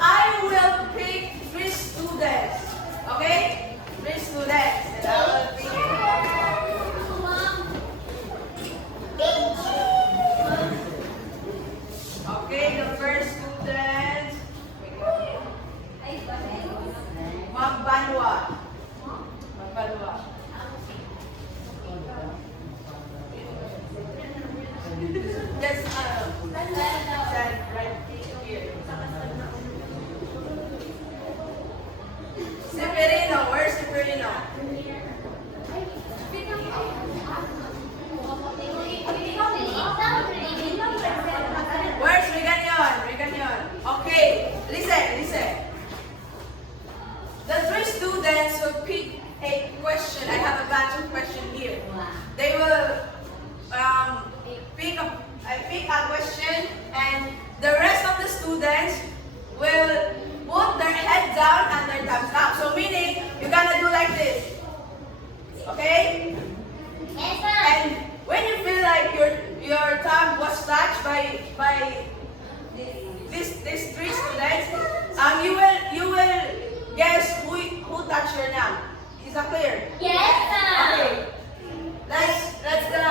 I will pick 3 students. Okay? 3 students. And I will pick. Okay, the first student. Magbanwa. Magbanwa. Just stand right here. Severino, where's Severino? Where's Reganion? Reganion. Okay, listen. The 3 students will pick a question. I have a bunch of questions here. They will pick a question, and the rest of the students will put their head down and their thumbs up. So meaning, you're gonna do like this. Okay? Yes, sir. And when you feel like your thumb was touched by these 3 students, you will guess who touched your thumb. Is that clear? Yes, sir. Okay. Let's the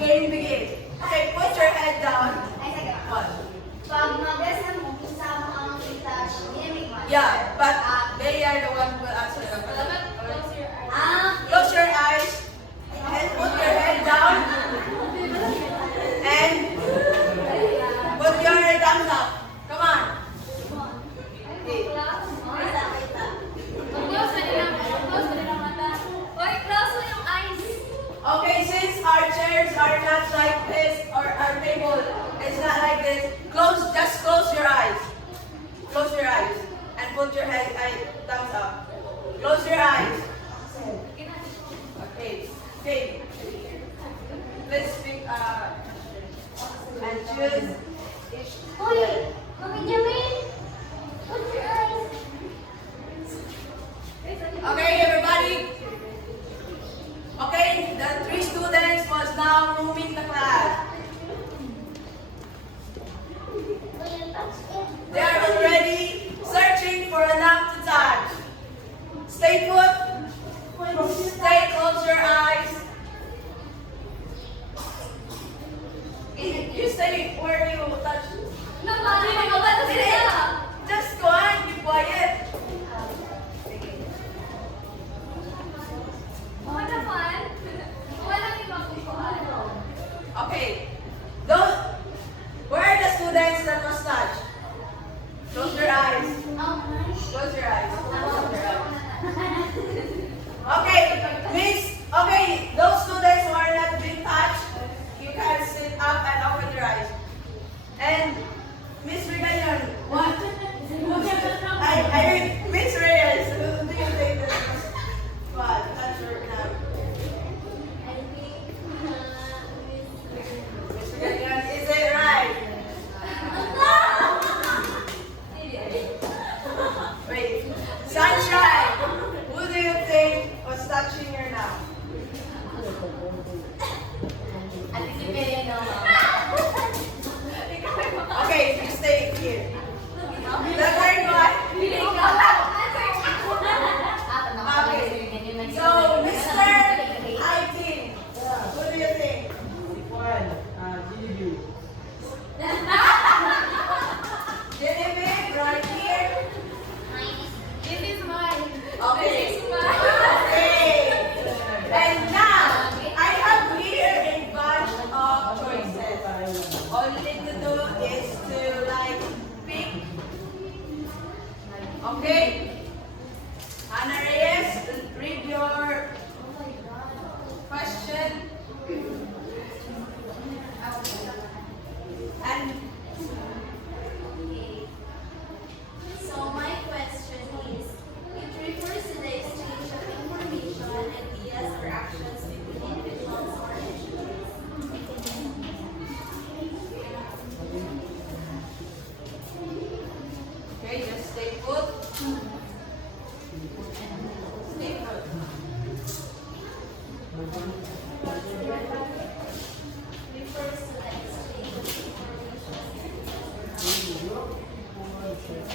game begin. Okay, put your head down. What? Pag mag-asa mo, kasama ang i-touch, Yeah, but they are the one who will answer the question. Ah, Close your eyes and put your head down and put your thumbs up. Come on. Okay. Okay, since our chairs are not like this or our table is not like this, just close your eyes. Close your eyes and put your thumbs up. Close your eyes. Okay. Let's pick and choose each. Uy, Mami Jamin, put your eyes. Okay, everybody. Okay, the 3 students must now rooming the class. They are already searching for a lamp to touch. Stay put. Close your eyes. You stay where you touch. Just go on, be quiet. Okay. Where are the students that was touched? Close your eyes. Close your eyes. Close your eyes. Okay, okay, those students who are not being touched, you can sit up and open your eyes. And Miss Reganion, what? I heard Miss Reyes, who do you think that was what? Touch your now. Miss Reganion, is it right? Wait, Sunshine, who do you think was touching her now? Okay, you stay here. The third one. Okay. So, Mr. Itin, who do you think? Genevieve, right here. Okay. Okay. And now, I have here a bunch of choices. All you need to do is to like pick. Okay? Ana Reyes, read your question. And So my question is, it refers to the exchange of information, ideas, or actions between individuals or entities. okay, just stay put. Stay put. Refers to the exchange of information.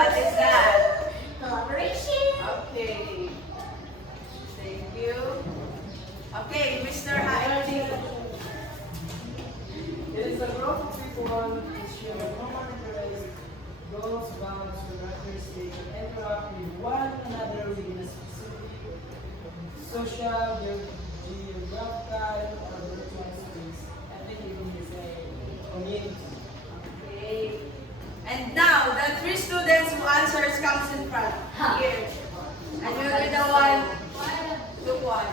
What is that? Collaboration. Okay. Thank you. Okay, Mr. Haiti. It is a group of people who share common interests, goals, values, characteristics, and interact with one another within a specific social, geographical, or virtual space. I think it is a community. Okay. And now, the three students who answers comes in front. Here. And you'll be the one to one.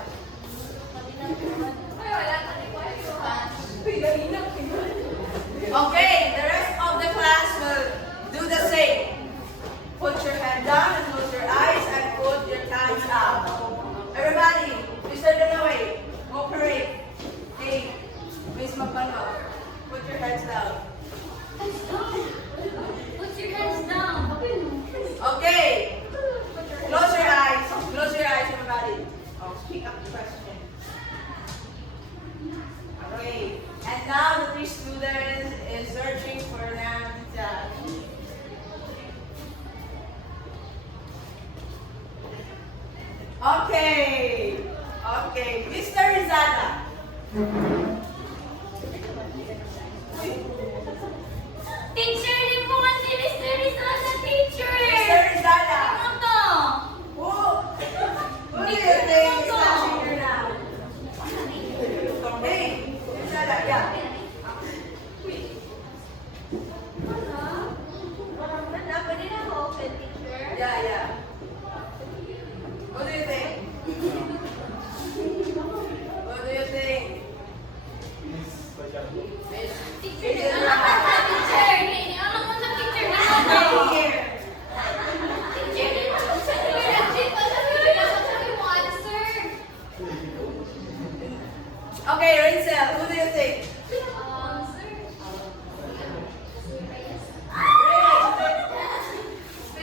Okay, the rest of the class will do the same. Put your hand down and close your eyes and put your hands up. Everybody, Mr. Dunaway, cooperate. Hey, Miss Mapano, put your hands down. Put your hands down. Okay, close your eyes. Close your eyes, everybody. Oh, speak up the question. Okay, and now the three students is searching for an answer. Okay, okay, Mr. Rizada. Teacher, di po kasi Mr. Rizal teacher. Mr. Rizada. Ano to? Who do you think is touching her now? Hey, Rizada, yeah. Pwede na open, teacher? Yeah, yeah. What do you think? What do you think? Miss? Teacher, Is it ano right? ka teacher? Ano mo sa teacher na ano? Stay here. Teacher, sabi mo answer. Okay, Rinsel, who do you think? Sir.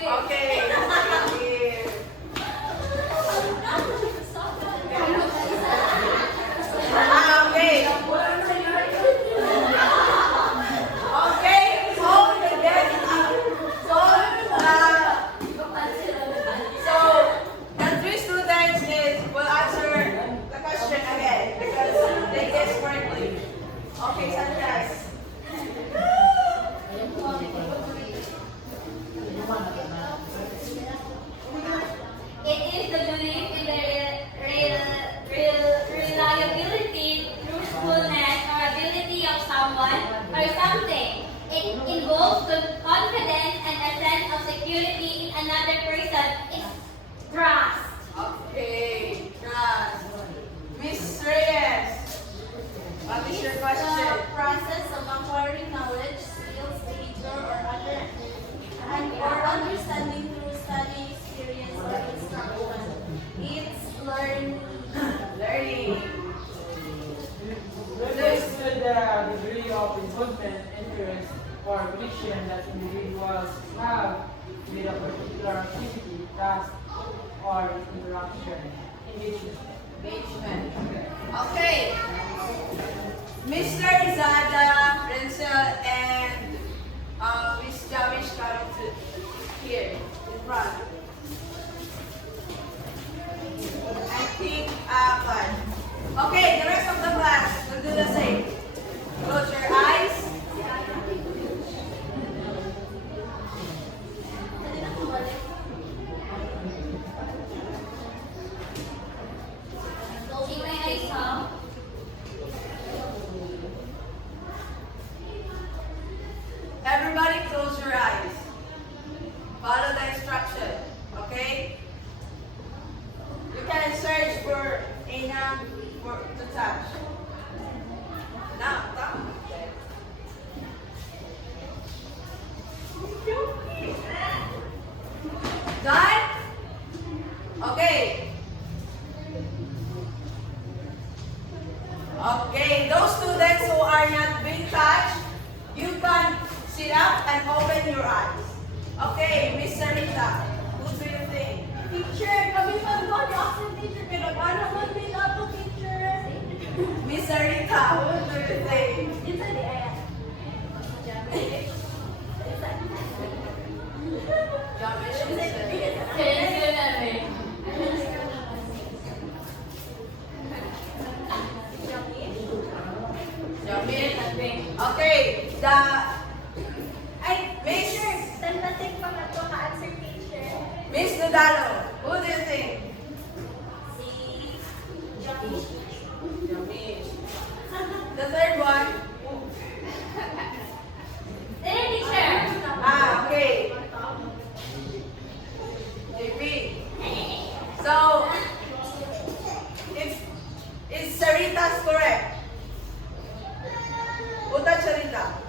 Okay, stay here. Okay. Okay, so the get so the three students will answer the question again because they guessed correctly. Okay, Sanchez. It is the belief in the reliability, truthfulness, or ability of someone or something. It involves the confidence and a sense of security in another person. It's trust. Okay, trust. Miss Reyes, what is your question? The process of acquiring knowledge, skills, behavior, or understanding through study, experience, or instruction. It's learning. Learning. Relates to the degree of involvement, interest, or connection that individuals have with a particular activity, task, or interaction. Engagement. Engagement. Okay. Mr. Izada, Rinsel, and Miss Javish coming to here in front. I think fun. Okay, the rest of the class will do the same. Close your eyes. Keep my eyes up. Everybody close your eyes. Follow the instruction. Okay? You can search for a noun to touch. Now, down. Done? Okay. Okay, those students who are not being touched, you can sit up and open your eyes. Okay, Miss Sarita, who do you think? Teacher, kami man ko ni teacher. Pinag-ano man nila to teacher. Miss Sarita, who do you think? Isa di ayan. the ay Miss Tantating pa nga to ka-answer teacher. Miss Nodalo, who do you think? Si Jackie. Miss. The third one. There, teacher. Ah, okay. JP. So, is Sarita's correct? Buta Sarita.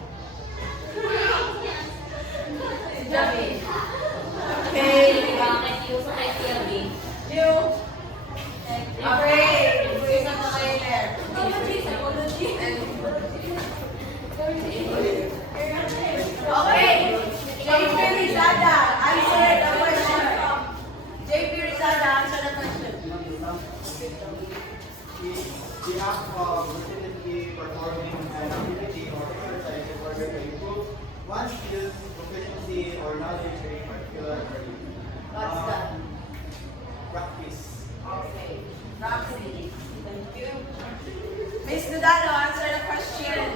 Si Javi. Okay. Bakit yung sa kay TLB? You. Okay. Isa pa kayo there. Okay. JP Rizada, answer the question. JP Rizada, answer the question. The act of repeatedly performing an activity or exercise in order to improve one's skills, proficiency, or knowledge in a particular area. What's that? Practice. Okay. Roxy. Thank you. Miss Nodalo, answer the question.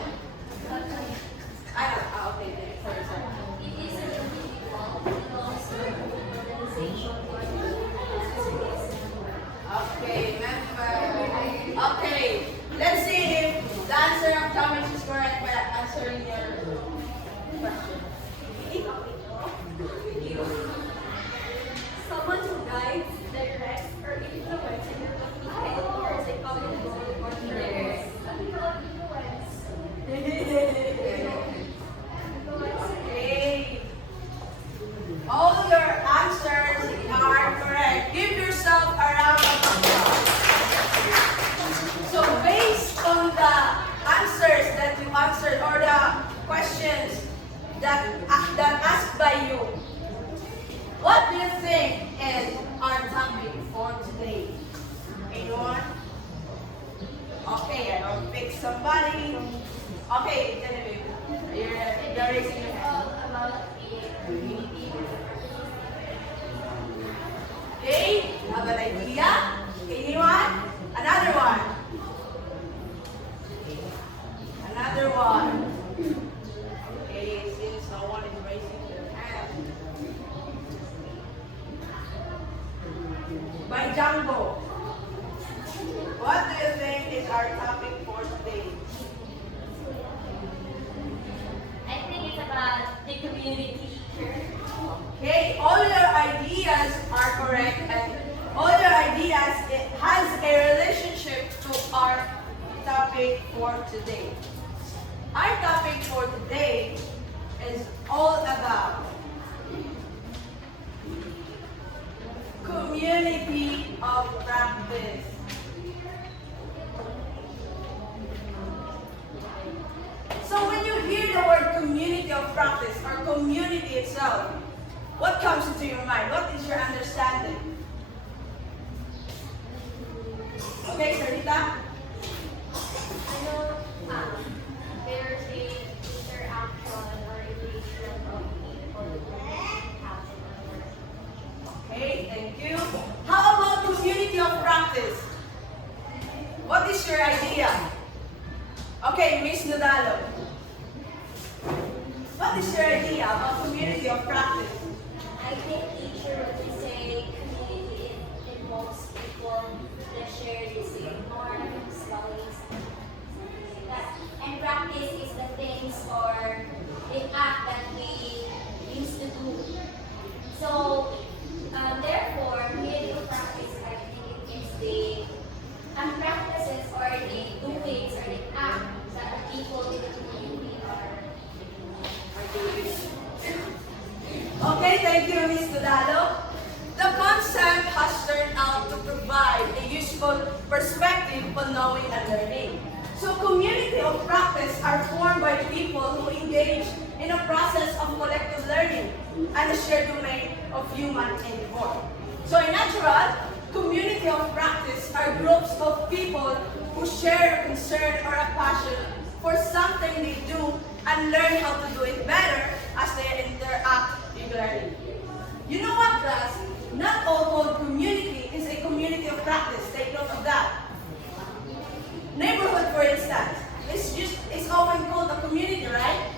Okay. Sorry. It is a individual who belongs to an organization or Okay, member. Okay, let's see if the answer of Thomas is correct by answering your question. someone who guides, directs, or influences in your behavior or is a common goal or leaders. Okay. All your answers are correct. Give yourself a round of applause. So based on the answers that you answered or the questions that asked by you, what do you think is our topic for today? Anyone? Okay, I don't pick somebody. Okay, Genevieve, you're raising your hand. About a community. Okay, have an idea? Anyone? Another one. Another one. Okay, since no one is raising their hand. By Django. What do you think is our topic for today? I think it's about the community. Okay, all your ideas are correct and all your ideas it has a relationship to our topic for today. Our topic for today is all about community of practice. So when you hear the word community of practice or community itself, what comes into your mind? What is your understanding? Okay, Sarita? I know there's a interaction or engagement of people that happen. Okay, thank you. How about community of practice? What is your idea? Okay, Miss Nodalo. What is your idea about community of practice? I think teacher would say community involves people that share the same norms, values, something like that. And practice is the things or the act that we used to do. So, therefore, community of practice, I think it is the practices or the doings or the act that the people in the community are doing. Okay, thank you, Ms. Nodalo. The concept has turned out to provide a useful perspective on knowing and learning. So community of practice are formed by people who engage in a process of collective learning and a shared domain of human endeavor. So in natural, community of practice are groups of people who share a concern or a passion for something they do and learn how to do it better as they interact regularly. You know what, class? Not all whole community is a community of practice. Take note of that. Neighborhood, for instance, is often called a community, right?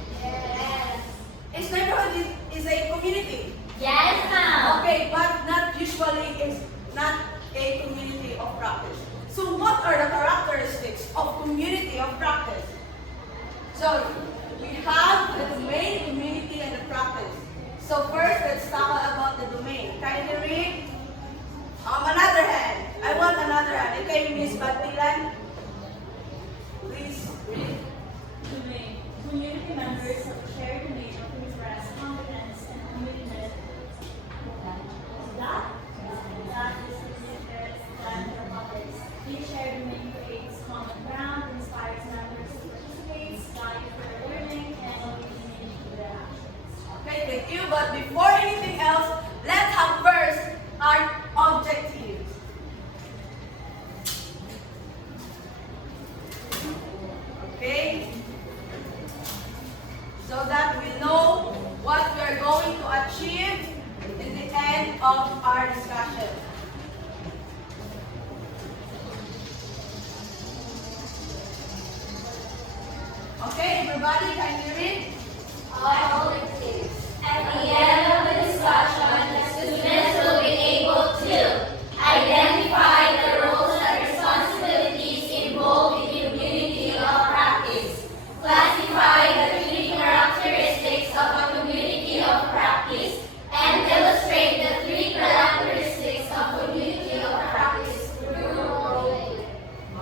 practice. So what are the characteristics of community of practice? So we have the domain, community, and the practice. So first, let's talk about the domain. Kindly read. Another hand. I want another hand. Okay, Miss Batilan. Please read. Domain. Community members have a shared domain of interest, competence, and commitment. That is the interest that of others. Each shared domain creates common ground, inspires members to participate, strive for learning, and always meaningful their actions. Okay, thank you. But before anything else, let's have first our objectives. Okay? So that we know what we are going to achieve in the end of our discussion. Okay, everybody, can you read? Objectives. At the end of the discussion, students will be able to identify the roles and responsibilities involved in community of practice, classify the three characteristics of a community of practice, and illustrate the three characteristics of community of practice through role-play.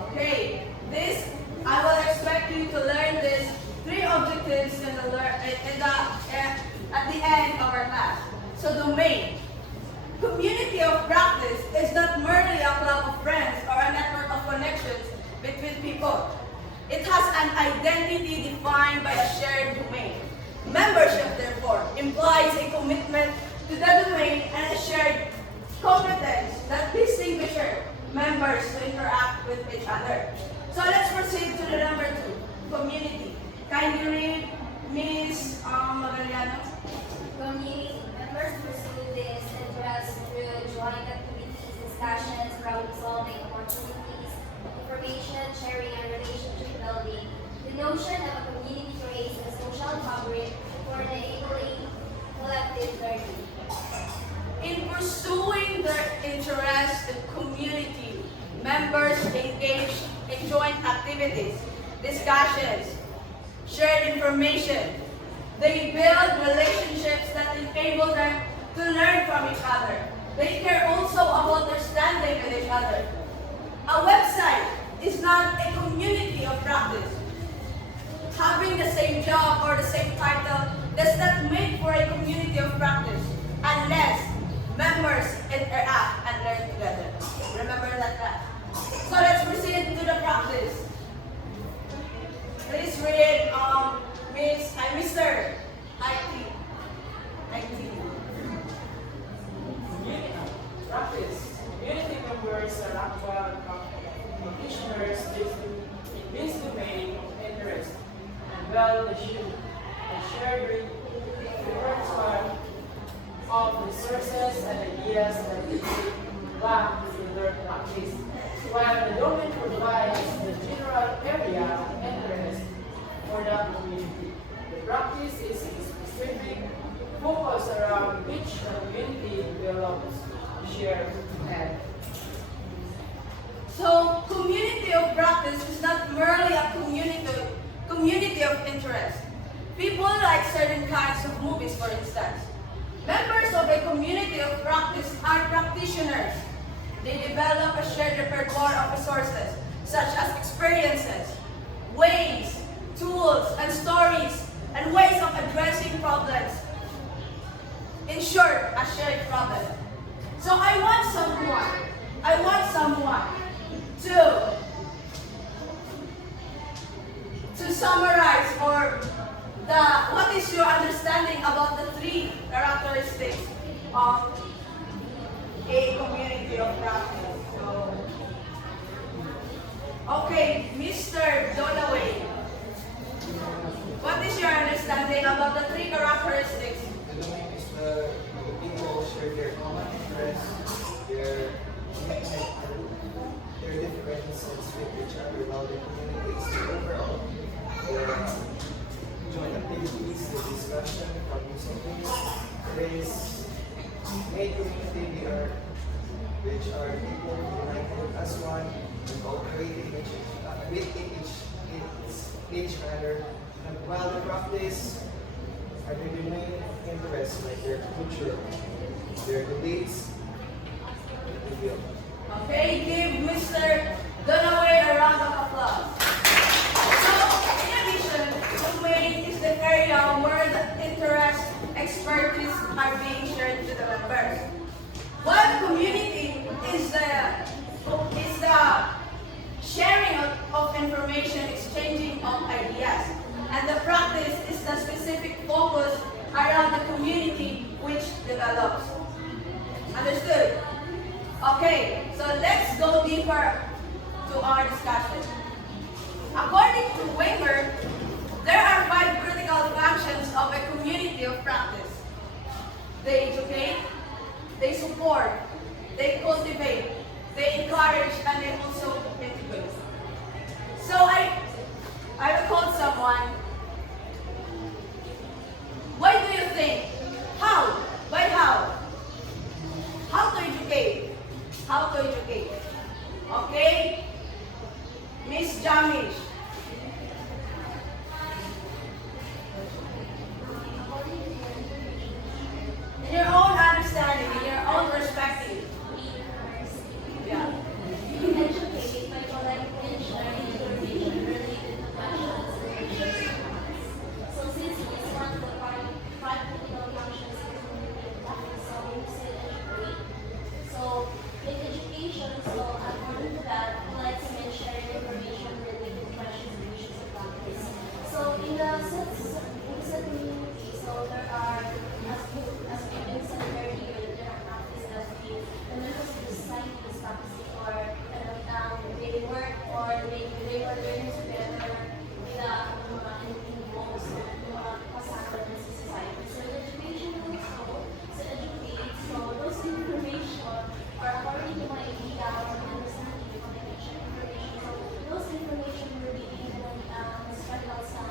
Okay, this I will expect you to learn these three objectives at the end of our class. So domain. Community of practice is not merely a club of friends or a network of connections between people. It has an identity defined by a shared domain. Membership, therefore, implies a commitment to the domain and a shared competence that distinguishes members to interact with each other. So let's proceed to the number 2, community. Kindly read, Ms. Magaliano. Community members pursue this interest through joint activities, discussions, problem-solving opportunities, information sharing, and relationship building. The notion of a community creates a social fabric for enabling collective learning. In pursuing their interests in community, members engage in joint activities, discussions, shared information. They build relationships that enable them to learn from each other. They care also about their standing with each other. A website is not a community of practice. Having the same job or the same title does not make for a community of practice unless members interact and learn together. Remember that. So let's proceed to the practice. Please read Mr. IT. Community. Practice. Community members are actual practitioners in this domain of interest and well the shared repertoire of resources and ideas that they back to their practice. While the domain provides the general area of interest for the community, the practice is specific focus around which the community develops, share, and So, community of practice is not merely a community of interest. People like certain kinds of movies, for instance. Members of a community of practice are practitioners. They develop a shared repertoire of resources, such as experiences, ways, tools, and stories, and ways of addressing problems. In short, a shared problem. So I want someone to summarize what is your understanding about the three characteristics of a community of practice. So, okay, Mr. Donaway, what is your understanding about the three characteristics? The domain is the people share their common interests, their differences with each other, while the community is the overall, the joint activities, the discussion, problem solving. There is a community here, which are people united as one each other. And while they practice, are their main interests like their culture, their beliefs, the field. Okay, give Mr. Dunaway a round of applause. So, in addition, domain is the area where the interest, expertise are being shared to the members. While community is the sharing of information, exchanging of ideas, and the practice is the specific focus around the community which develops. Understood? Okay, so let's go deeper to our discussion. According to Wenger, there are 5 critical functions of a community of practice. They educate, they support, they cultivate, they encourage, and they also integrate. So I will call someone. What do you think? How? By how? How to educate? How to educate? Okay? Miss Jamish. In your own understanding, in your own perspective. Yeah. Educate by collecting and sharing information related to questions. So since it is one of the five critical functions of community practice, so we say educate. So in education, so according to that, collecting and sharing information related to questions and issues of practice. So in the community, so there are, as we've been said earlier, there are practices that the members of the society is practicing or they work or they were learning together with involves mga kasama ng society. So education also, so educate, so those information are according to my idea or my understanding of education information. So those information will be spread out sa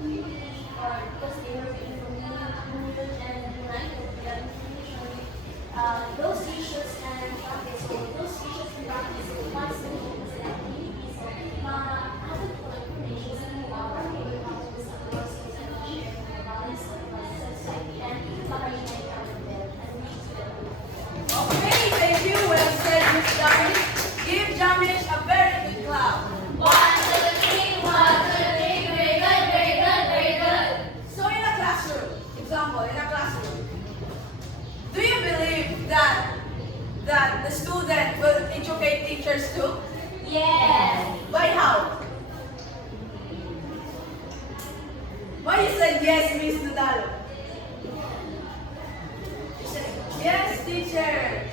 community or because they were being community and united with that information. Those issues and practice, so those issues and practice, once they focus in that community, so ma-added po information sa mga or practice sa those and share the balance of the society and makainay ka with them and reach them. Okay, thank you. Well said, Miss Jamish. Give Jamish a very good clap. 1, 2, 3, 1, 2, 3, very good, very good, very good. So in a classroom, example, in a classroom, do you believe that the student will educate teachers too? Yes. By how? Why you said yes, Miss Nadalo? You said, yes, teacher.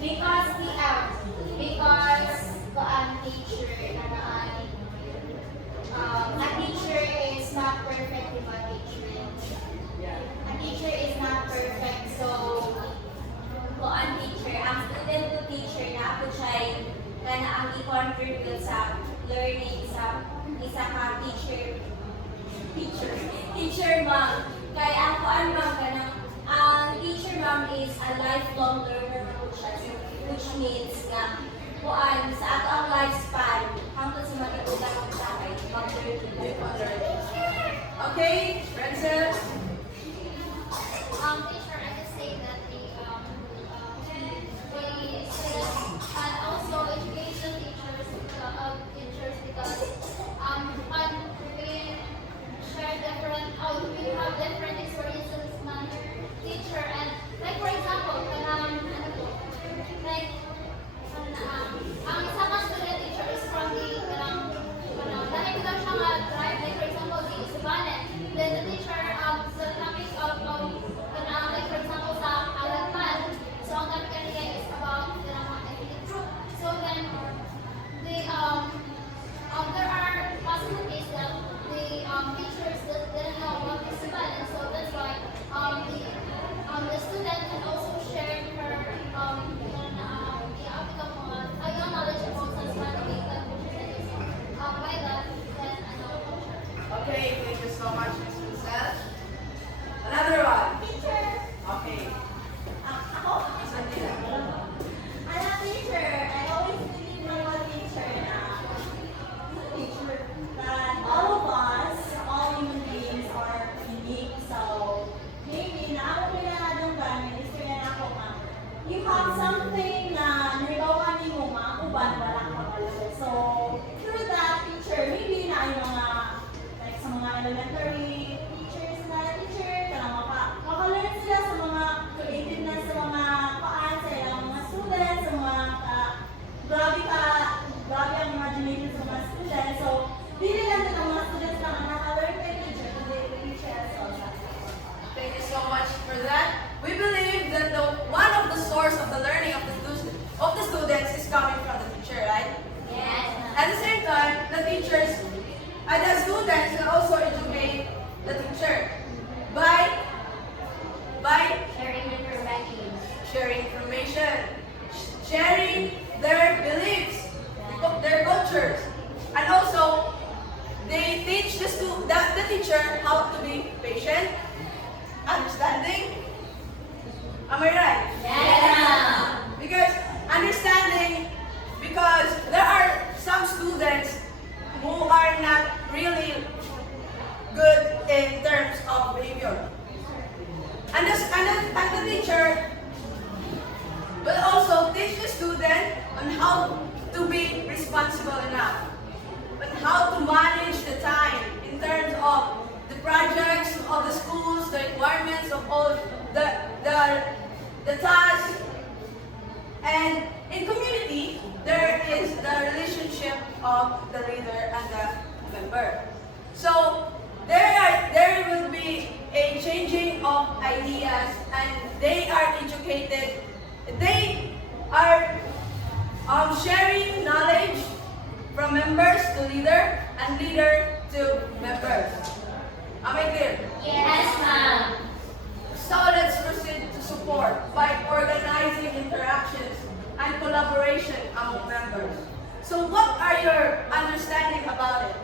Because teacher a teacher is not perfect, diba, teacher? A teacher is not perfect, so teacher, ang student to teacher na ako siya na ang i-contribute sa learning sa isa ka teacher ma'am. Kaya ang kuan ma'am kanang ang teacher ma'am is a lifelong learner po siya. So, which means na kuan sa ato ang lifespan hangtod sa matigulang ang sakay mag-learn. Okay, Francis. Teacher, I can say that and also education teachers because we share different, we have different experiences na teacher and like for example, like ang isa ka student teacher is from the dahil ko lang siya drive like for example the Subanet, then the teacher the topic of uban wala kabalo. So, through that teacher, maybe na ay mga, like sa mga elementary teachers na teacher, kanang makalearn sila sa mga creative na sa mga paan sa ilang mga students, sa mga grabe ang imagination sa mga students. So, dili lang din ang mga students lang ang nakalearn kay teacher, kundi the teacher as well. Thank you so much for that. We believe that one of the source of the learning of the students is coming from the teacher, right? Yes. At the same time, the teachers and the students can also educate the teacher by Sharing information. sharing information, sharing their beliefs, their cultures, and also they teach the teacher how to be patient, understanding. Am I right? Yes. Because understanding, because there are some students who are not really good in terms of behavior. And the teacher will also teach the student on how to be responsible enough, on how to manage the time in terms of the projects of the schools, the requirements of all the tasks. And in community, there is the relationship of the leader and the member. So there will be a changing of ideas, and they are educated. They are sharing knowledge from members to leader and leader to members. Am I clear? Yes, ma'am. So let's proceed to support by organizing interactions and collaboration among members. So what are your understanding about it?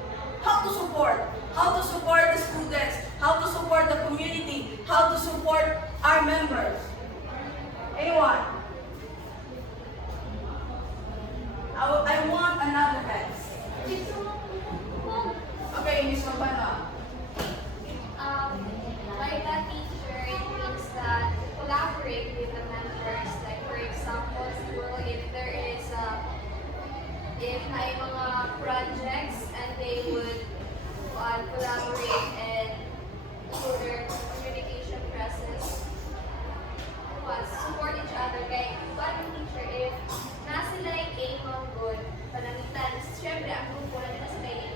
How to support the students, how to support the community, how to support our members. Anyone? I want another hand. Okay, Ms. Mabana. Like that teacher, it means that collaborate with the members. Like for example, siguro if there is if may mga projects and they would collaborate and through their communication process, support each other. Kaya one teacher, if nasa like aim ang good, panamitan, syempre ang grupo na nila sa ganahan.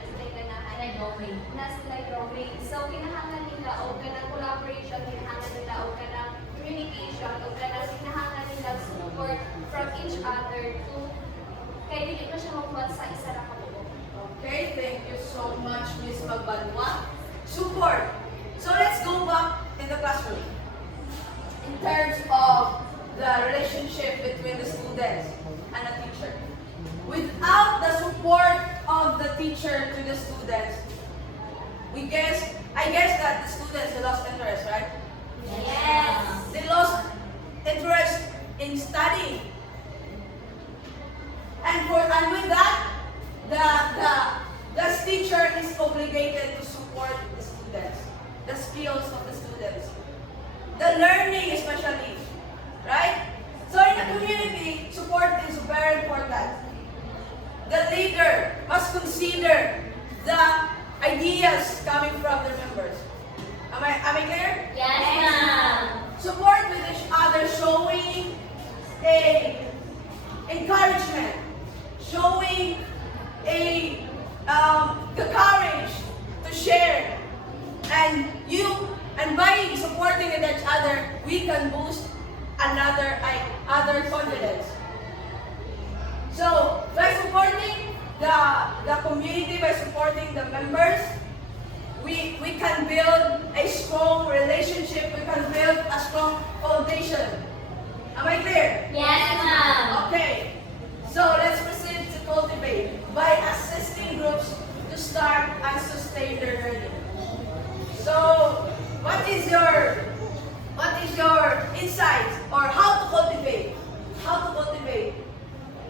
Nasa like drawing. So, kinahanglan nila o ganang collaboration, kinahanglan nila o ganang communication, o ganang kinahanglan nila support from each other to kaya dili na siya mabuhat sa isa na kabuo. Okay, thank you so much, Ms. Magbanwa. Support. So let's go back in the classroom. In terms of the relationship between the students and the teacher. Without the support of the teacher to the students, I guess that the students lost interest, right? Yes. They lost interest in studying. And with that, the teacher is obligated to support the students, the skills of the students, the learning especially, right? So in the community, support is very important. The leader must consider the ideas coming from the members. Am I clear? Yes, ma'am. Support with each other, showing a encouragement, showing the courage to share, and by supporting with each other, we can boost other confidence. So by supporting the community, by supporting the members, we can build a strong relationship. We can build a strong foundation. Am I clear? Yes, ma'am. Okay, so let's proceed to cultivate by assisting groups to start and sustain their learning. So, what is your insight or how to cultivate? How to cultivate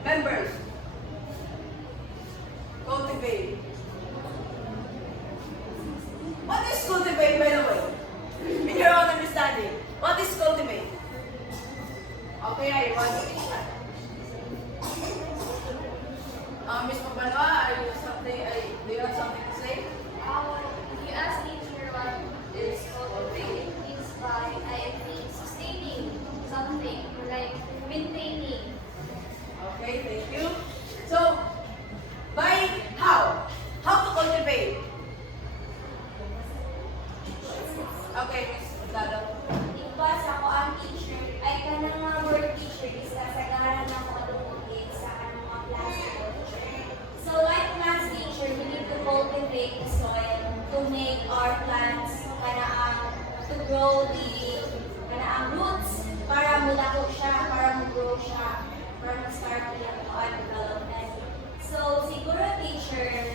members? Cultivate. What is cultivate, by the way? In your own understanding, what is cultivate? Okay, I want to Miss Mabanwa, do you have something to say? If you ask teacher what is cultivating, means by I think sustaining something, like maintaining. Okay, thank you. So, by how? How to cultivate? Okay, Miss Lalo. Ipas ako ang teacher, ay kanang mga word teacher is kasagaran ng matutungin sa kanang mga klase ko. So like plants teacher, we need to cultivate the soil to make our plants to grow the roots para mulako siya, para mag-grow siya, para mag-start nila ang development. So siguro teacher,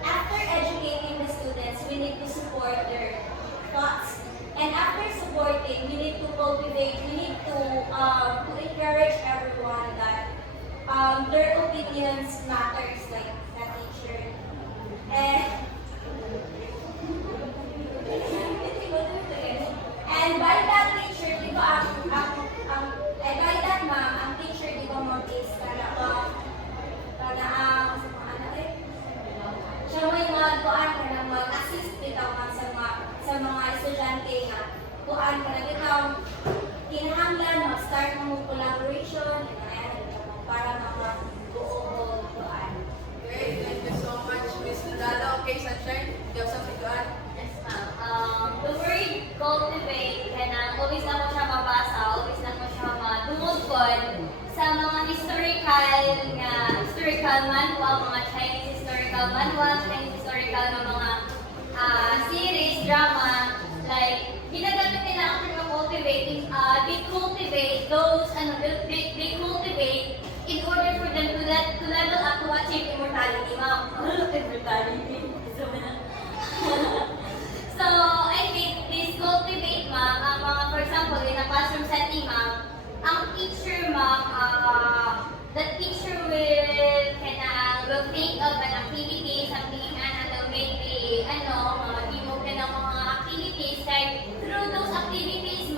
after educating the students, we need to support their thoughts. And after supporting, we need to cultivate, we need to encourage everyone that their opinions matters, like that teacher. And by that teacher, di ba, by that ma'am, ang teacher, di ba, mag-is, siya may mag-kuan ka na mag-assist bitaw ka sa mga estudyante nga kuan ka na bitaw kinahanglan mag-start ng collaboration para mag-buo kuan. Okay, thank you so much, Miss Lalo. Okay, Sunshine, do you have something to add? Yes, ma'am. The word cultivate, always na ko siya mabasa, always na ko siya madungog sa mga historical manual, mga Chinese historical manual, Chinese historical na mga series, drama, like, ginagamit nila ang cultivating, they cultivate those, they cultivate in order for them to level up to achieve immortality, ma'am. Immortality. So, I think this cultivate, ma'am, ang mga, for example, in a classroom setting, ma'am, ang teacher, ma'am, the teacher will think of an activity, something mga timog ka ng mga activities, kay through those activities,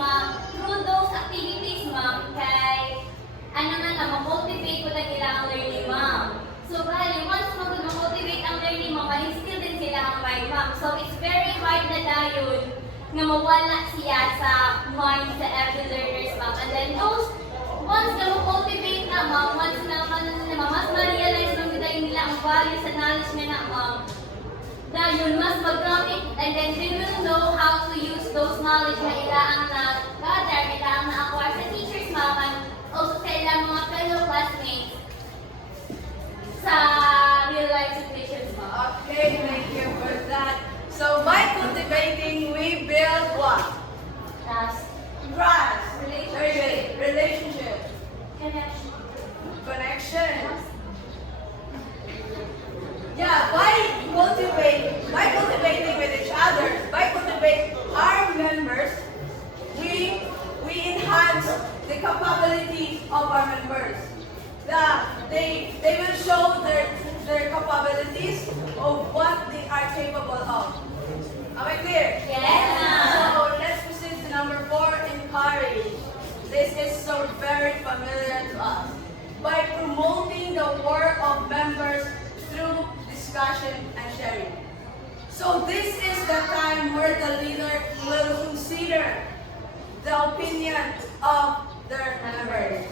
ma'am, kay ma-cultivate ko na nila ang learning, ma'am. So, bali, once ma-cultivate ang learning, ma'am, ma-instill din sila ang mind, ma'am. So, it's very hard na dayon na mawala siya sa mind sa every learners, ma'am. And then, once na ma-cultivate na, ma'am, once na mas ma-realize nila ang value sa knowledge nila, ma'am, dayon mas mag-gamit, and then they will know how to use those knowledge na ilaang na-gather, ilaang na-acquire sa teachers, ma'am, and also sa ilang mga fellow classmates sa real-life situations, ma'am. Okay, thank you for that. So, by cultivating, we build what? Trust, Trust. Very good. Relationship. connection. Connection. Yeah, by cultivating with each other, by cultivating our members, we enhance the capability of our members. They will show their capabilities of what they are capable of. Am I clear? Yes, ma'am. So let's proceed to number 4, encourage. This is so very familiar to us. By promoting the work of members through discussion and sharing. So this is the time where the leader will consider the opinion of their members.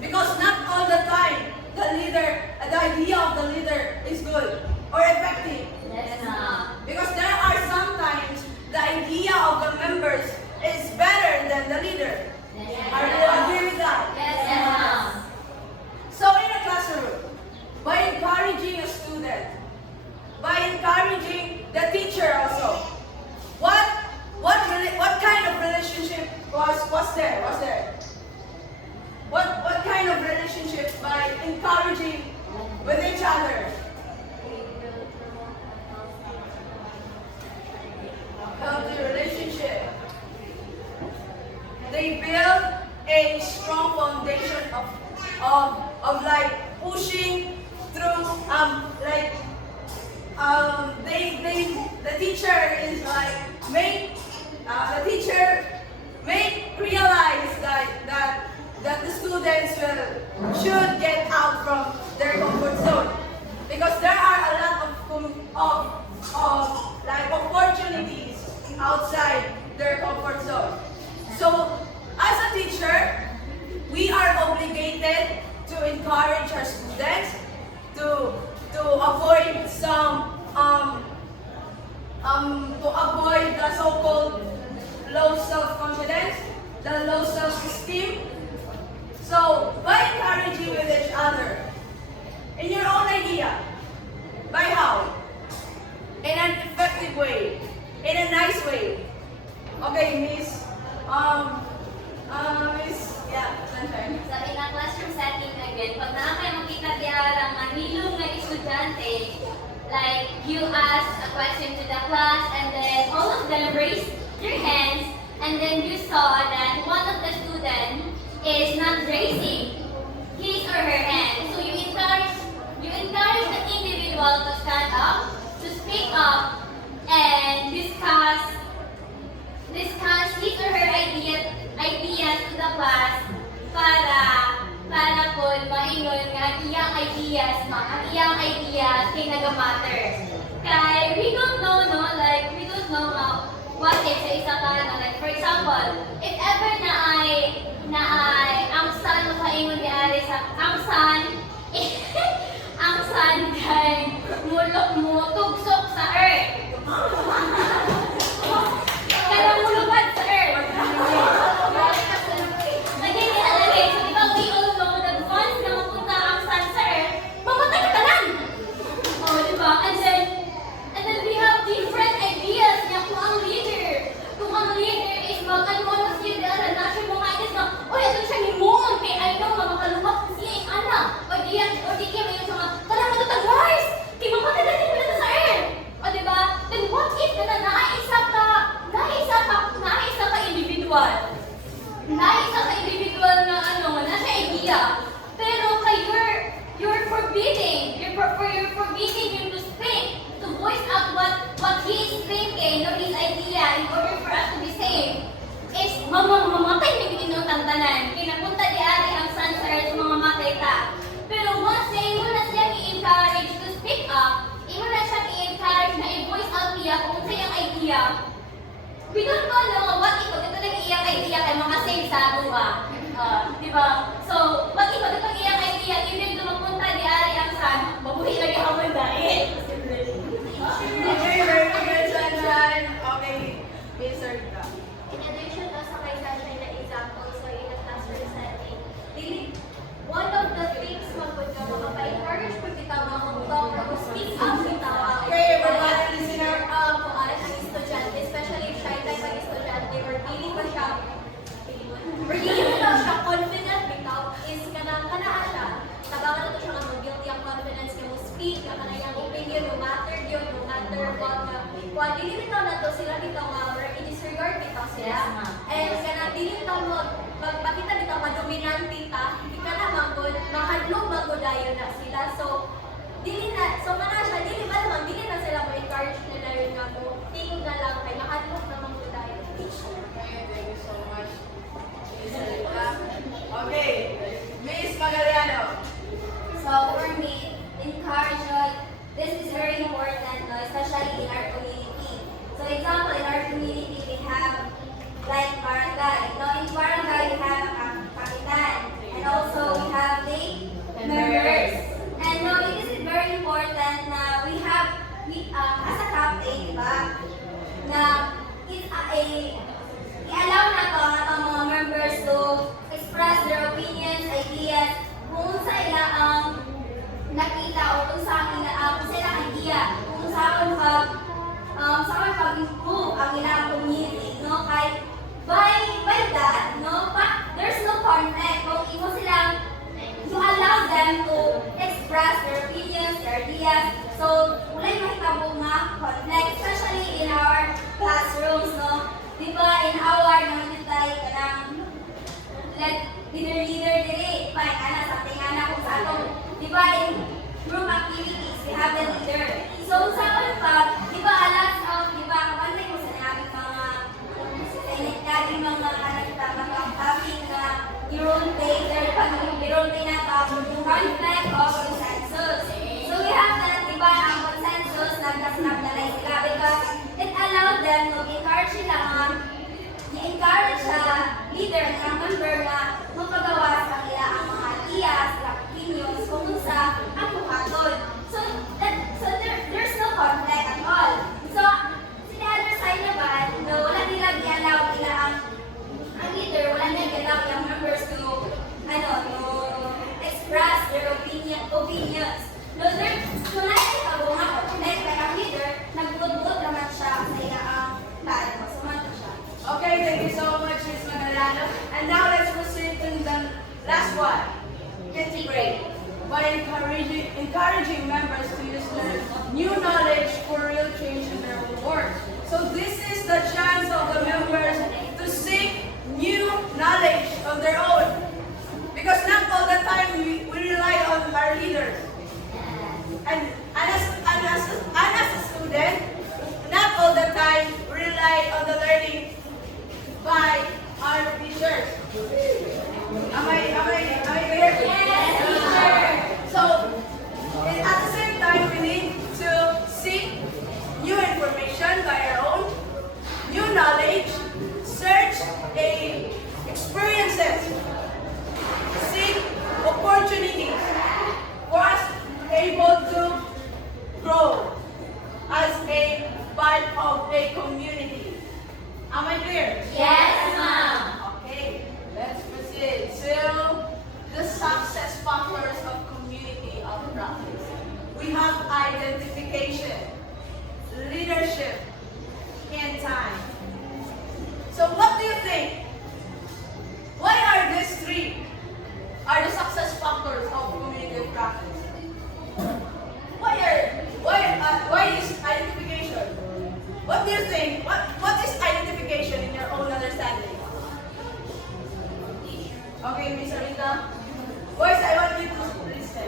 Because not all the time the idea of the leader is good or effective. Yes, ma'am. Because there are sometimes the idea of the members is better than the leader. Yes, Are you agree with that? Yes, ma'am. So in a classroom, by encouraging a student, by encouraging the teacher also, what kind of relationship was there? What kind of relationship by encouraging with each other? Healthy relationship. They build a strong foundation of like pushing through the teacher is like the teacher make realize that the students should get out outside their comfort zone. So, as a teacher, we are obligated to encourage our students to avoid the so-called low self-confidence, the low self-esteem. So, by encouraging with each other, in your own idea, by how? In an effective way, in a nice way. Okay, Miss, Sunshine. So, in a classroom setting again, pag na kayo makita diarang manilong na estudyante, like you ask a question to the class and then all of them raise their hands and then you saw that one of the students is not raising his or her hand. So you encourage the individual to stand up, to speak up, and discuss his or her ideas to the class para po maingon nga iyang ideas kay naga-matter. Kay we don't know what if sa isa ka na, like for example, if ever na ay ang sun makaingon ni ari sa ang sun ang sun kay tugsok sa earth. Kaya mulugad sa earth. Lagyan niya nalagay. So, diba we all know that once na mapunta ang sun sa earth, mamatay ka lang. Oh, diba? And then we have different ideas niya kung ang leader is mag-ano siya dara na siya mga ideas na, oy, ito siya ni Moon, kay I know, makalumak siya yung anak. O di kaya may siya mga, talang matatagwars, kay mamatay natin pala sa earth. O diba? Then what if na naisa ka individual? Naisa ka individual na nasa idea. Pero you're forbidding him to speak, to voice out what he is thinking, or his idea, in order for us to be safe. Is mamatay na yung tantanan. Kinapunta di ari ang sun sa earth, mamamatay ta. Pero once na imo na siyang i-encourage to speak up, imo na siyang i-encourage na i-voice out niya kung sa iyang idea, we don't know what if ito lang iyang idea kay makasave sa ato ba? Diba? So, what if ito iyang idea, even na mapunta di ari ang sun, mabuhi lagi ako dahil. Okay, very good, Sunshine. Okay, Miss Rita. In addition to sa kay Sunshine na example, so in a classroom setting, one of the things magpud ka makapa-encourage pud bitaw mga talk or speak up bitaw. Okay, everybody listener. Kuan ang estudyante, especially if shy type ang estudyante or dili pa siya confident bitaw is kanang siya. Tabangan na to siya nga mag-build yung confidence niya mo speak, na kanang opinion, no matter what nga. Kuan dili bitaw na to sila bitaw nga or i-disregard bitaw sila. Yes, ma'am. And kanang dili bitaw magpakita bitaw madominante ta, hindi ka na magod, mahadlok magodayon na sila. So mana siya, dili na sila mo-encourage nila yun nga mo. Tingog na lang kay mahadlok na magodayon. Okay, thank you so much, Miss Rita. Okay, Miss Magaliano. So for me, encouragement, this is very important, especially in our community. So example, in our community, we have like barangay. In barangay, we have a kapitan, and also we have the members. And it is very important na we as a captain, diba, na i-allow na to ang atong mga members to express their opinions, ideas, kung sa ila ang nakita o kung sa ilang idea, kung saan pag-improve ang ilang community, no? Kay by that, no? There's no conflict. Kung imo silang you allow them to express their opinions, their ideas. So, walay mahitabo nga conflict, especially in our classrooms, no? Diba, in our namitay kanang leader diri, fine, something kung sa atong, diba, in group activities, we have the leader. So, sa pag, diba, alas of, diba, kapantay mo sa naging mga topic na i-rotate, or pag-i-rotate na conflict of consensus. So, we have that, diba, ang consensus, nagkasinap na lang sila because it allowed then mag-encourage sila nga i-encourage sa leader nga member nga magpagawas ang ila ang mga ideas, opinions kung sa ang buhaton. So there's no conflict at all. So si the other side naman, no, wala nila i-allow ila ang leader, wala nila i-allow yung members to express their opinions. No, so na yung like ang leader, nagbudbud naman siya sa ila ang plano. So man siya. Okay, thank you so much, Ms. Magalano. And now let's proceed to the last one. Integrate. By encouraging members to use their new knowledge for real change in their own work. So this is the chance of the members to seek new knowledge of their own. Because not all the time we rely on our leaders. And as a student, not all the time we rely on the learning by our teachers. Am I clear? Yes, teacher. So, at the same time, we need to seek new information by our own, new knowledge, search experiences, seek opportunities for us able to grow as a part of a community. Am I clear? Yes, ma'am. Okay, let's proceed to the success factors of community of practice. We have identification, leadership, and time. So what do you think? Why are these three the success factors of community of practice? Why is identification? What do you think? What is identification in your own understanding? Okay, Miss Arita. Boys, I want you to listen.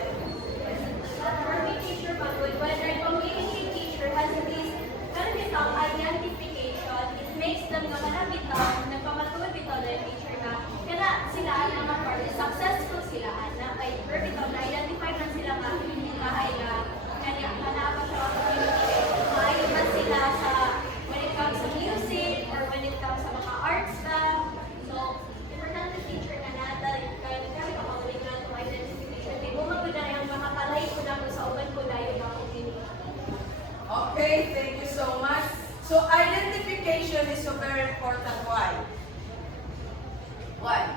For me, teacher Pagod, whether a community teacher has this kanabitang identification, it makes them na kanabitang, nagpamatulog ito na yung teacher na kaya sila na mga successful sila na kay perfect na identify na sila nga kahit na kanya hanapa sa community. Maayon man sila sa when it comes to music or when it comes sa mga art stuff. So, importante teacher na natin kaya kami kapag na itong identification. Di bumagod na yung mga palay ko na sa uban ko na yung mga community. Okay, thank you so much. So identification is a very important. Why? Why?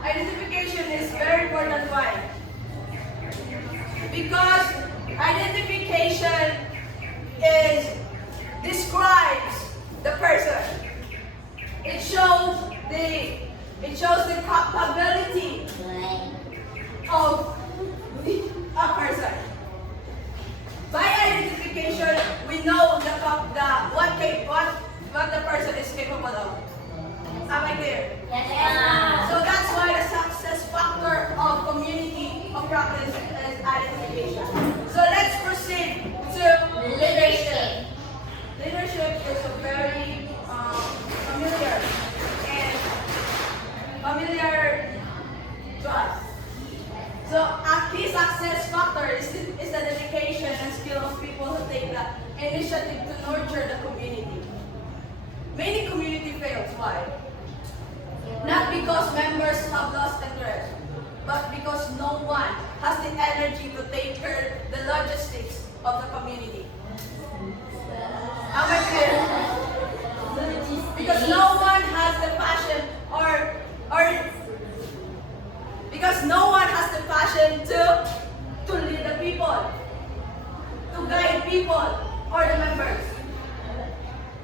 Identification is very important. Why? Because identification describes the person. It shows the capability of a person. By identification, we know what the person is capable of. Am I clear? Yes, ma'am. So that's why the success factor of community of practice is identification. So let's proceed to leadership. Leadership is a very familiar to us. So a key success factor is the dedication and skill of people who take the initiative to nurture the community. Many community fails. Why? Not because members have lost interest, but because no one has the energy to take care of the logistics of the community. Am I clear? Because no one has the passion or because no one has the passion to lead the people, to guide people or the members.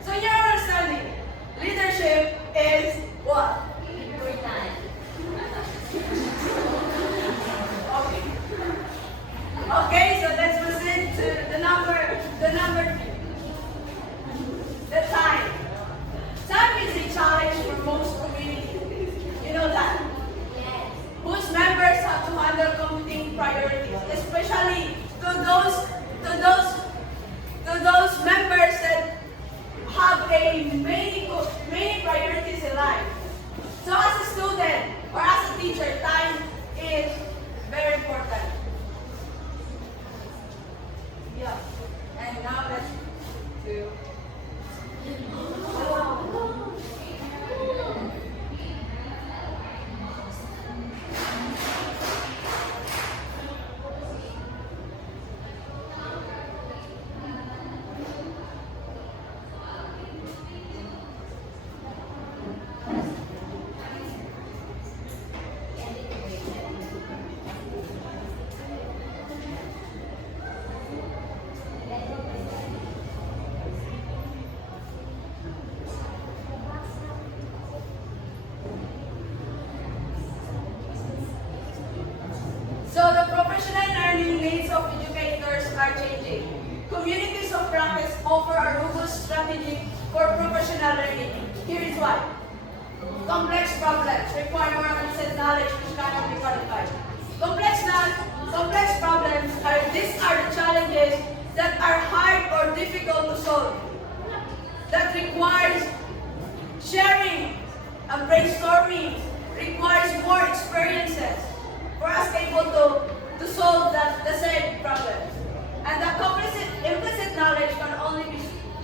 So in your understanding, leadership is what? Okay, so let's proceed to the time. Time is a challenge for most communities. You know that? Yes. Whose members have to handle competing priorities, especially to those members that have many priorities in life. So as a student or as a teacher, time is very important. And now let's do. So the professional learning needs of educators are changing. Communities of practice offer a robust strategy for professional learning. Here is why. Complex problems require more advanced knowledge which cannot be qualified. Complex problems these are the challenges that are hard or difficult to solve. That requires sharing and brainstorming, requires more experiences for us able to solve the same problem. And the implicit knowledge can only be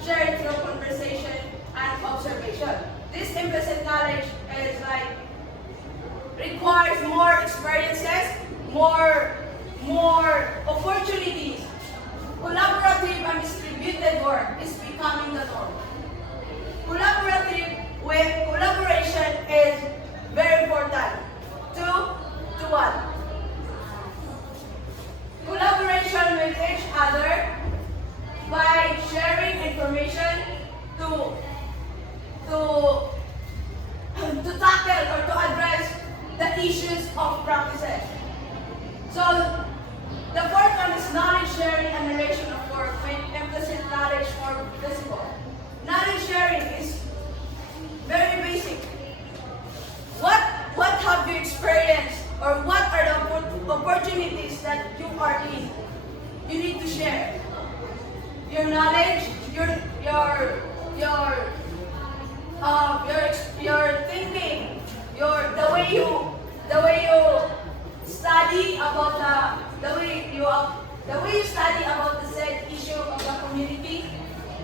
shared through conversation and observation. This implicit knowledge is requires more experiences, more opportunities. Collaborative and distributed work is becoming the norm. Collaboration is very important. To what? Collaboration with each other by sharing information to tackle or to address the issues of practices. So the fourth one is knowledge sharing and relation of work, make implicit knowledge more visible. Knowledge sharing is very basic. What have you experienced, or what are the opportunities that you are in? You need to share your knowledge, your thinking, the way you study about the way you study about the said issue of the community.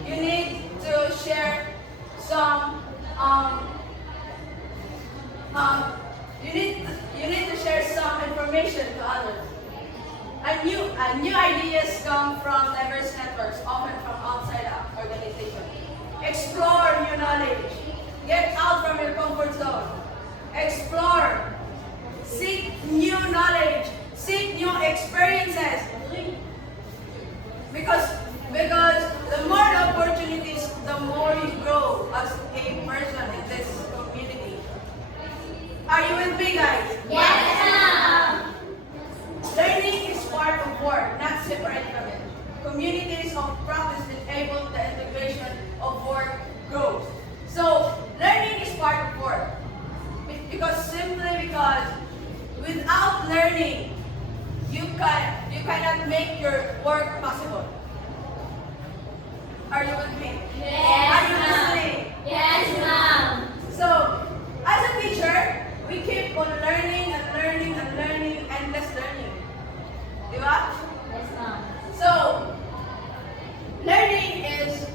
You need to share some you need to share some information to others. And new ideas come from diverse networks, often from outside the organization. Explore new knowledge. Get out from your comfort zone. Explore. Seek new knowledge. Seek new experiences. Because the more the opportunities, the more you grow as a person in this community. Are you with me, guys? Yes, Learning is part of work, not separate from it. Communities of practice enable the integration of work growth. So, learning is part of work. Because without learning, you cannot make your work possible. Are you with me? Are you listening? Yes, ma'am. So, as a teacher, we keep on learning and learning and learning, endless learning. Diba? Yes, ma'am. So, learning is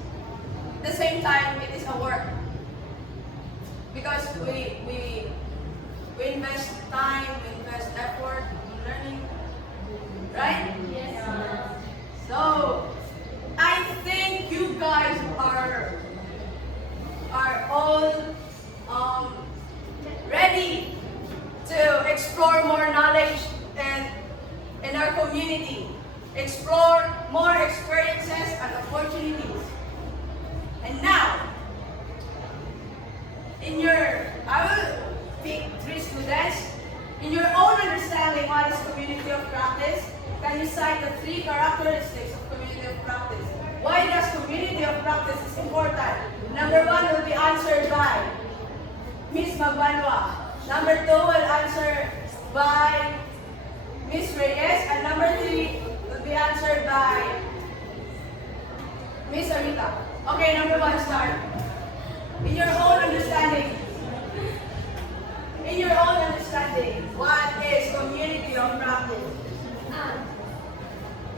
the same time it is a work. Because we invest time, we invest effort in learning. Right? Yes, ma'am. So, I think you guys are all ready to explore more knowledge in our community, explore more experiences and opportunities. And now, I will pick 3 students. In your own understanding what is community of practice, can you cite the 3 characteristics of community of practice? Why does community of practice is important? Number 1 will be answered by Miss Magbanwa. Number 2 will answer by Miss Reyes. And number 3 will be answered by Miss Arita. Okay, number 1, start. In your own understanding, what is community of practice?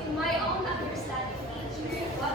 In my own understanding, teacher, what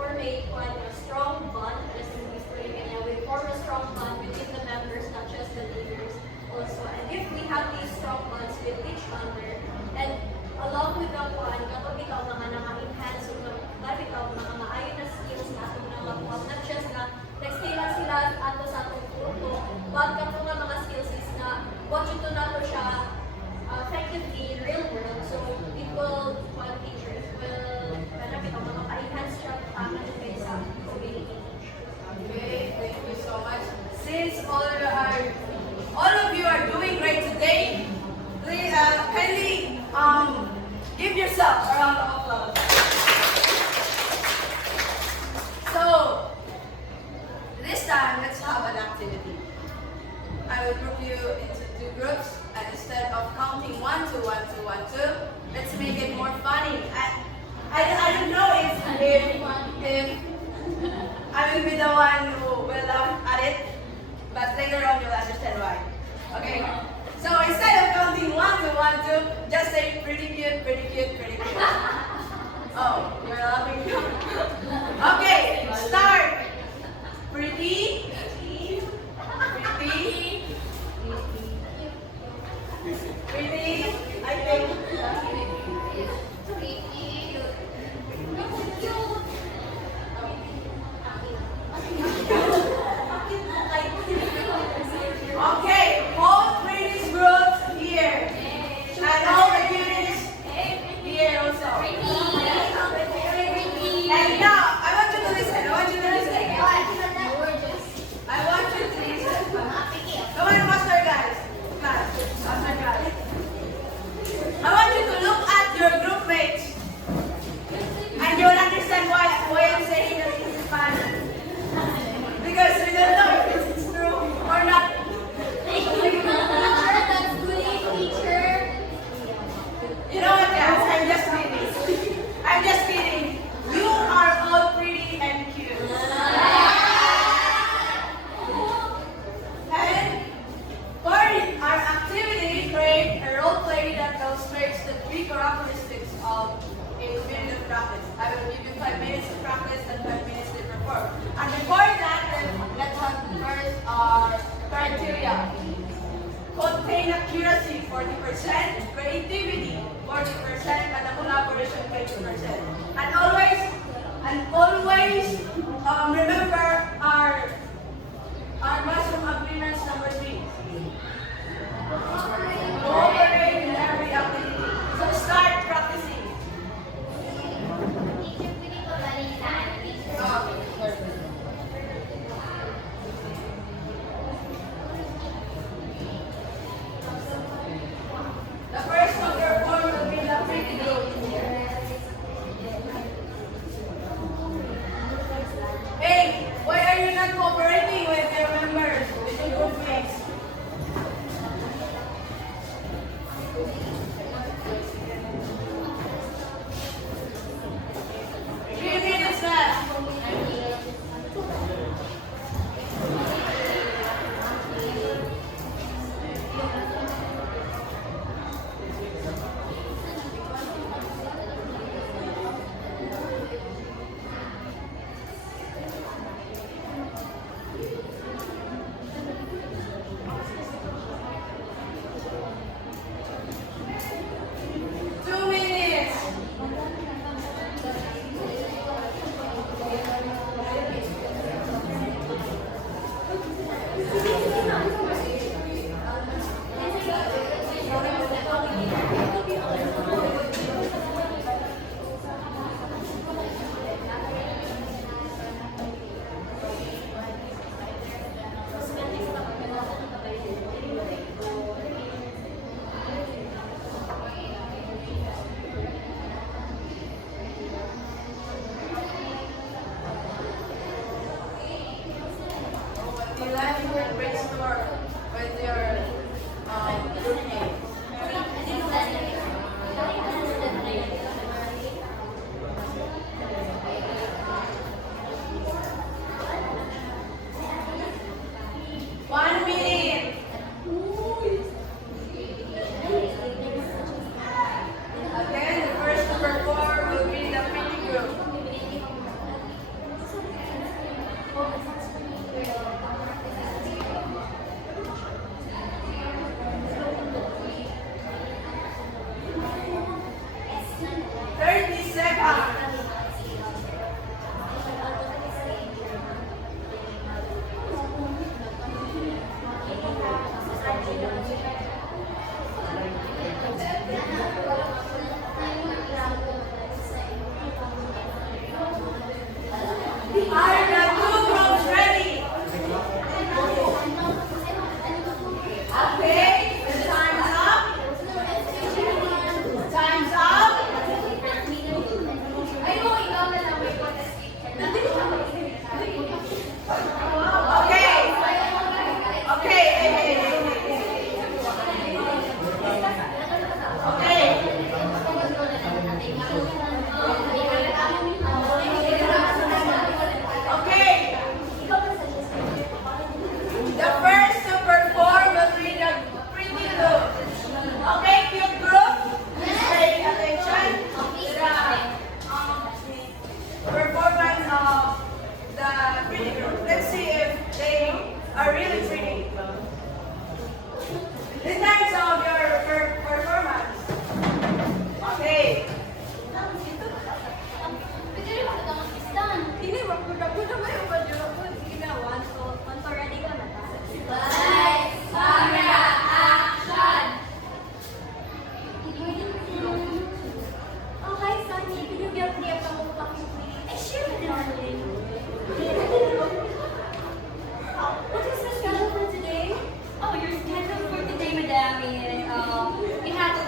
form a strong bond, as in history, kanya we form a strong bond within the members, not just the leaders also. And if we have these strong bonds with each other, and along with the one, kapag ikaw mga naka-enhance o kapag ikaw mga maayon na skills na atong mga one, not just na nag-stay lang sila ato sa atong grupo, but kapag mga skills is na what you do na to siya effectively in real world. So it will, one teacher, it will, benefit ang mga ka-enhance siya kayo sa community. Okay, thank you so much. Since all of you are doing great today, please kindly give yourself a round of applause. So this time, let's have an activity. I will group you into two groups, and instead of counting 1, 2, 1, 2, 1, 2, let's make it more funny. I don't know if I will be the one who will laugh at it, but later on you'll understand why. Okay? So instead of counting 1, 2, 1, 2, just say pretty cute, pretty cute, pretty cute. Oh, you're laughing. Okay, start. Pretty, pretty, pretty, I think. Okay, all pretty groups here. And all the cuties here also. And now, I want you to listen. I want you to listen. I want you to listen. Come on, master guys. Class, master guys. I want you to look at your group mates. And you'll understand why I'm saying that in Spanish. Because we don't know if it's true or not. You know what, guys? I'm just kidding. I'm just kidding. You are all pretty and cute. And for our activity, create a role play that illustrates the three characteristics of a minute of practice. I will give you 5 minutes of practice and 5 minutes to perform. And before that, let's have first our criteria. Contain accuracy 40%, creativity 40%, and the collaboration 20%. And always remember our mushroom agreements number 3. Cooperate in every activity. So start practicing. The first one perform will be the pretty group. Hey, why are you not cooperating with your members, with your group mates? Three minutes left. are really pretty. In terms of your performance, okay. Pwede rin ako itong mag-istan. Hindi, magpuda-puda mo yung badyo ko. Sige na, one to ready ka na ta. Lights, camera, action! Oh, hi, Sunny. Can you get me a couple of coffee, please? Sure, darling. What is the schedule for today? Oh, your schedule for today, madam, is we have a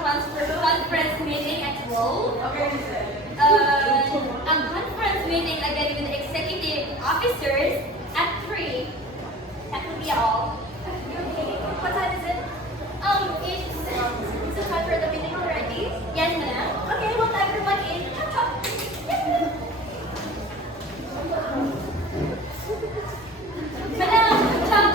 conference meeting at 12. Okay, listen. A conference meeting again with the executive officers at 3. That will be all. Okay. What time is it? It's Is it time for the meeting already? yes, madam. Okay, well, everyone in. Chop, chop. Madam, chop.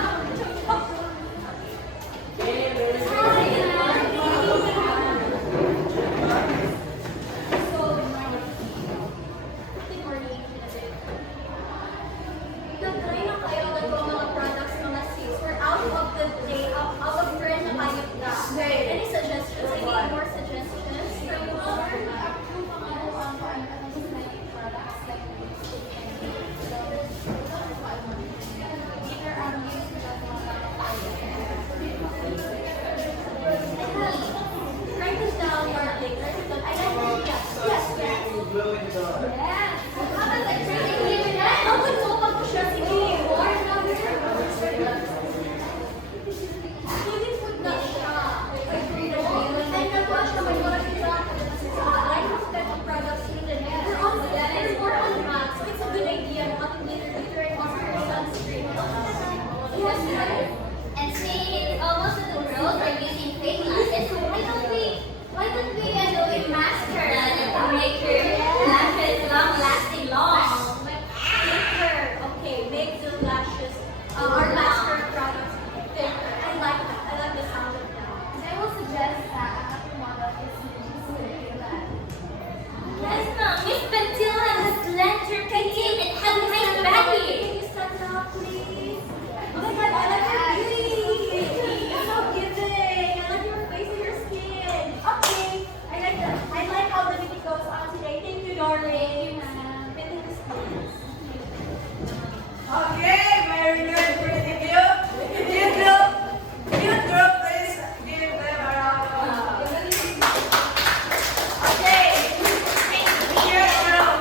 Nag-try na kayo ng mga products, mga seeds. We're out of the day, out of trend na kayo na. Any suggestions? I need more suggestions from you all. Write this down, darling. Write it down. I like it. Yes, yes, yes. Sunscreen will glow in the dark. Yes. Ang gusto ko siya, sige. Hindi food na siya. Ay, nagawa siya, may mga siya. I have special products needed. We're on max. It's a good idea. Not to glitter and also for sunscreen. Yes, madam. And seeing it's almost that the girls are using fake lashes, so why don't we do a mascara to make your lashes lasting long? Thicker. Okay, make the lashes, our mascara products thicker. I like that. I like the sound of that. I will suggest that a model is yes, ma'am. Miss Pentilla has slender petite and has a nice Can body. you stand up, please? Oh my God, I like your beauty. You're so giving. I like your face and your skin. Okay, I like that. I like how the meeting goes on today. Thank you, darling. Thank you, please. Okay, very good. Pretty cute. Cute group, please give them a round of applause. Okay, cute group.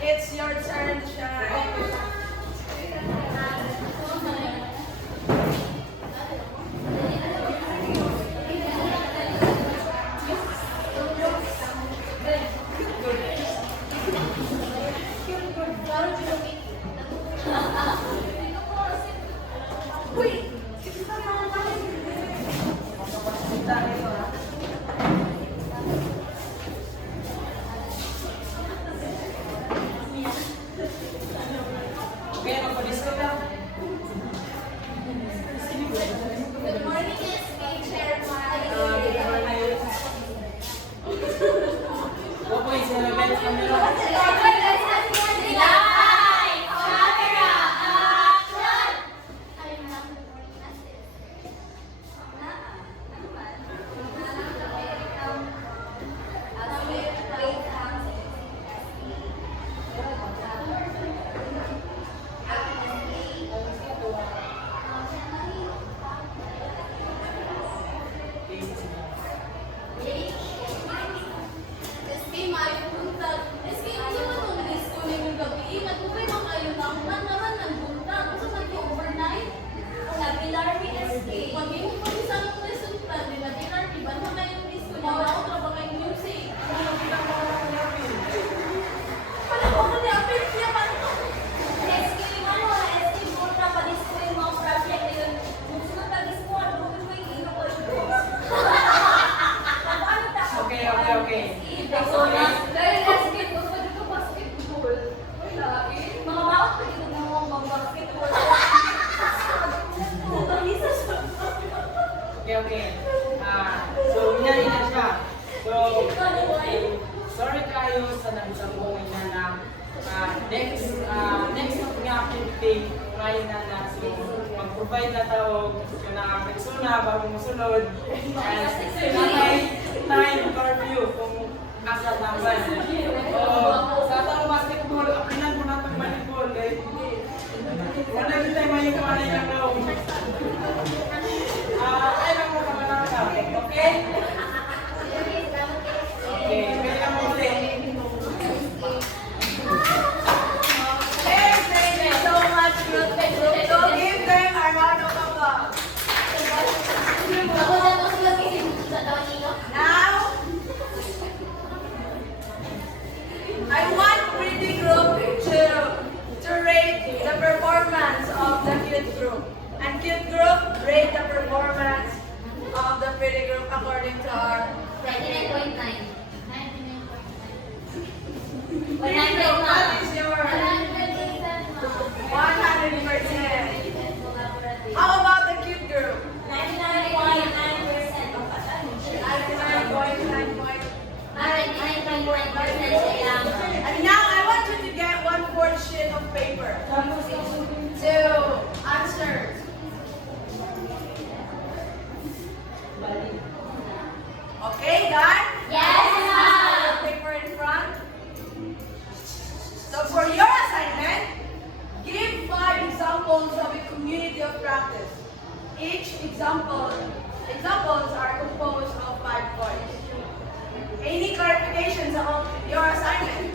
It's your turn to shine. Okay, magpa-disco lang. Good morning, SK Chairman. Huwag po yung sinabit kami lang. Lights, camera, action! SK, maayo buntag. SK, ano naman itong disco ngayong gabi? Nagpupay ba kayo ng naman ng buntag? Gusto man yung overnight? Nabilar ni SK. Pag-iwan ko sa mga resulta, di ba? Dilar, di ba? Ano na yung disco niya? Wala ko trabaho kayong music. Pala ko ako apil siya pa ito. SK, ano? SK, buntag pa disco yung mga project na yun. Gusto na tag-disco, ano ko yung ino ko yun. Okay. So, dahil basketball, pwede ko basketball. Mga bawat pwede ko mga basketball. Okay. So, hinari na siya. So, sorry kayo sa nagsabong na next nga activity, try na na. So, mag-provide na tao yung nakakaitsuna bago musunod. And may time curfew kung asa tambay. O sa atong basketball, apinan mo na itong volleyball. Wala din tayo mayong mga yung loob. Ay lang mo ka. Okay? Okay, pwede ka mo ulit. Thank you so much, group. So give them a round of applause. Ako na po sila kasi sa taon nino. Now, I want pretty group to rate the performance of the cute group. And cute group rate the performance of the pretty group according to our 99.9. pretty group. What is your 100%? How about the cute group? 99.9%. And now I want you to get 1/4 sheet of paper to answer. Okay, done? Yes, ma'am. Paper in front. So for your assignment, give 5 examples of a community of practice. Each examples are composed of 5 points. Any clarifications on your assignment?